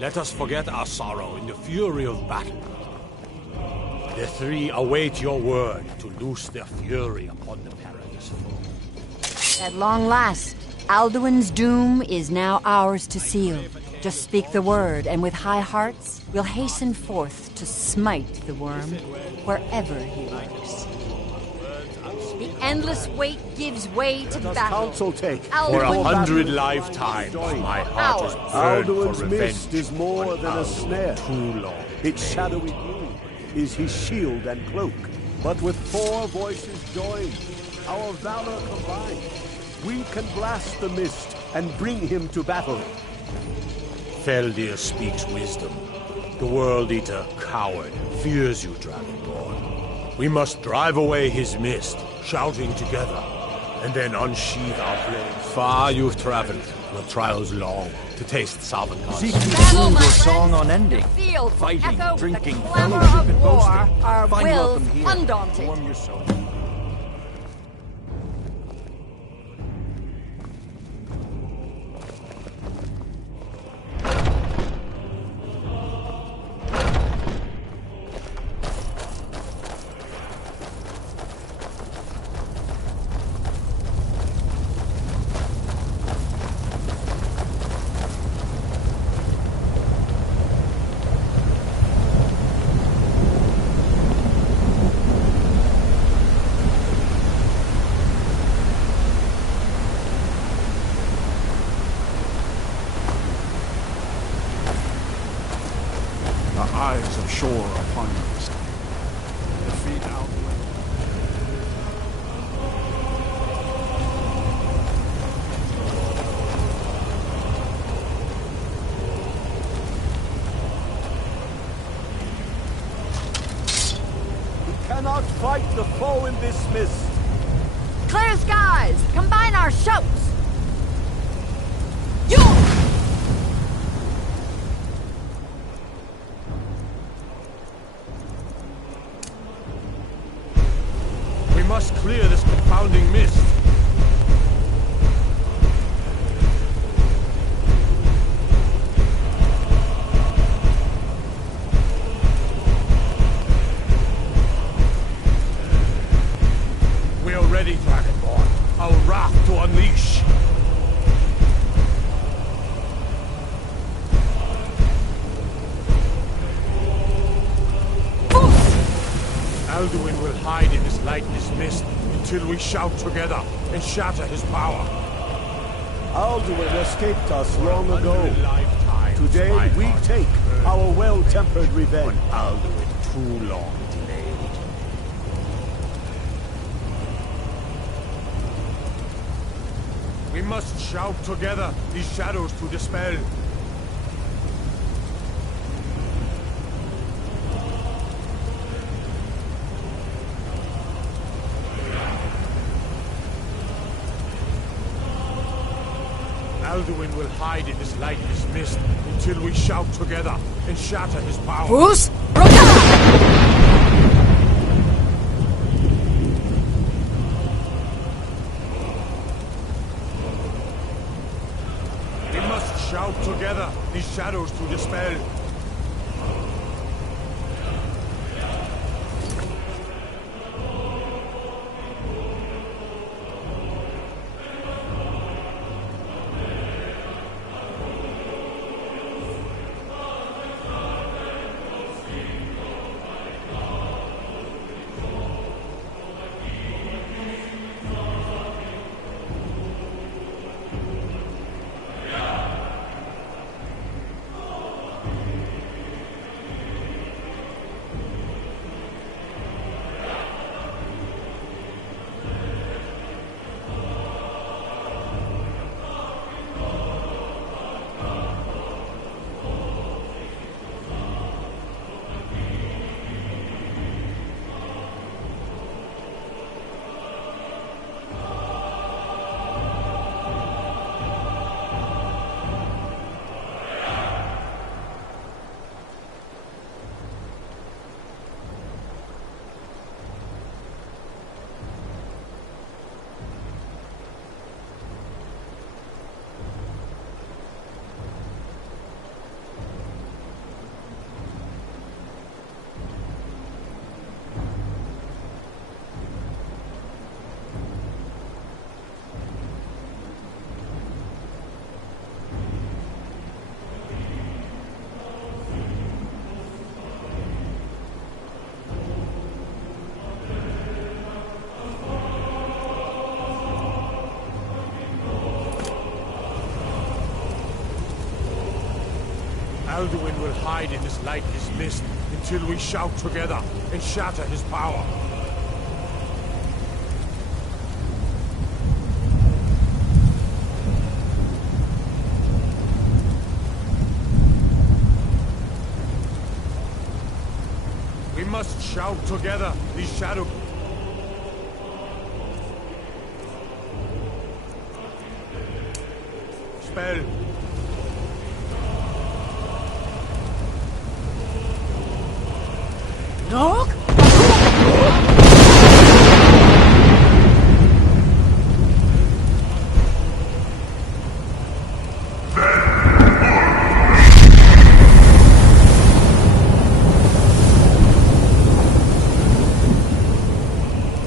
let us forget our sorrow in the fury of battle. The three await your word to loose their fury upon the perilous foe. At long last, Alduin's doom is now ours to seal. Just speak the word, and with high hearts, we'll hasten forth to smite the worm wherever he lurks. The endless wait gives way to battle. Counsel take. For 100 lifetimes, my heart is burned Alduin's for revenge. mist is more than a snare. Too long. Its shadowy gloom is his shield and cloak. But with 4 voices joined, our valor combined, we can blast the mist and bring him to battle. Feldir speaks wisdom. The World Eater, coward, fears you, Dragonborn. We must drive away his mist, shouting together, and then unsheath our blades. Far you've traveled, your trials long, to taste Sovngarde. Seek to improve your song friends. unending. The field will Fighting, echo drinking, the clamor fellowship, of and war. boasting. Our Find wills welcome here. undaunted. Warm your soul. Eyes of Shore upon you this time. The feet outward. We cannot fight the foe in this mist. Clear skies! Combine our shouts! We must clear this confounding mist. We are ready, Dragonborn. Our wrath to unleash. Alduin will hide in this lightless mist until we shout together and shatter his power. Alduin escaped us long ago. Today we take our well-tempered revenge. Alduin too long delayed. We must shout together these shadows to dispel. Alduin will hide in this lightless mist until we shout together and shatter his power. Bruce? shout together these shadows to dispel. Alduin will hide in this lightless mist until we shout together and shatter his power. We must shout together these shadows. Spell. Nog?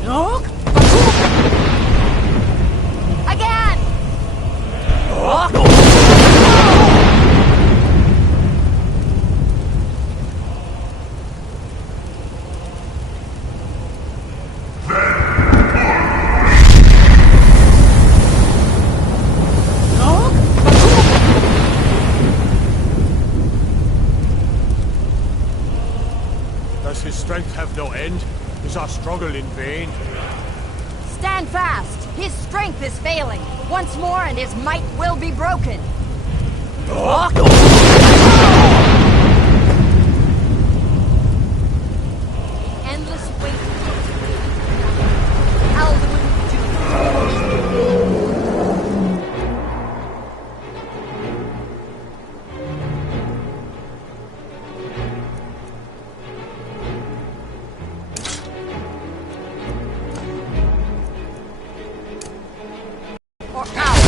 Nog? Again! Does his strength have no end? Is our struggle in vain? Stand fast! His strength is failing. Once more and his might will be broken. Endless wait. Alduin or out.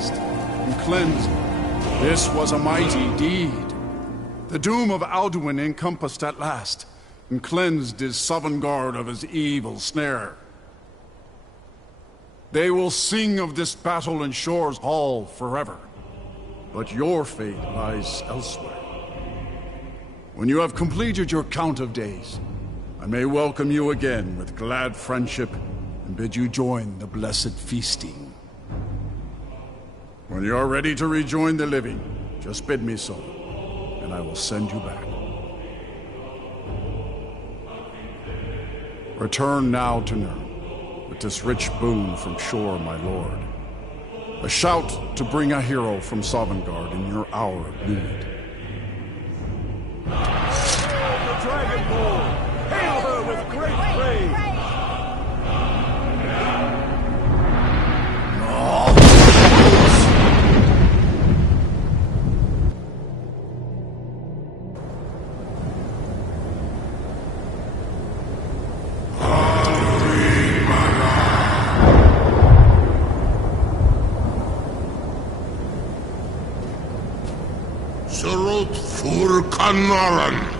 last, and cleanse it. This was a mighty deed. The doom of Alduin encompassed at last, and cleansed his Sovngarde of his evil snare. They will sing of this battle in Shore's Hall forever, but your fate lies elsewhere. When you have completed your count of days, I may welcome you again with glad friendship and bid you join the blessed feasting. When you are ready to rejoin the living, just bid me so, and I will send you back. Return now to Nirn, with this rich boon from Shore, my lord. A shout to bring a hero from Sovngarde in your hour of need. The Dragonborn! Hail her with great praise! Surut Fur Kanaran.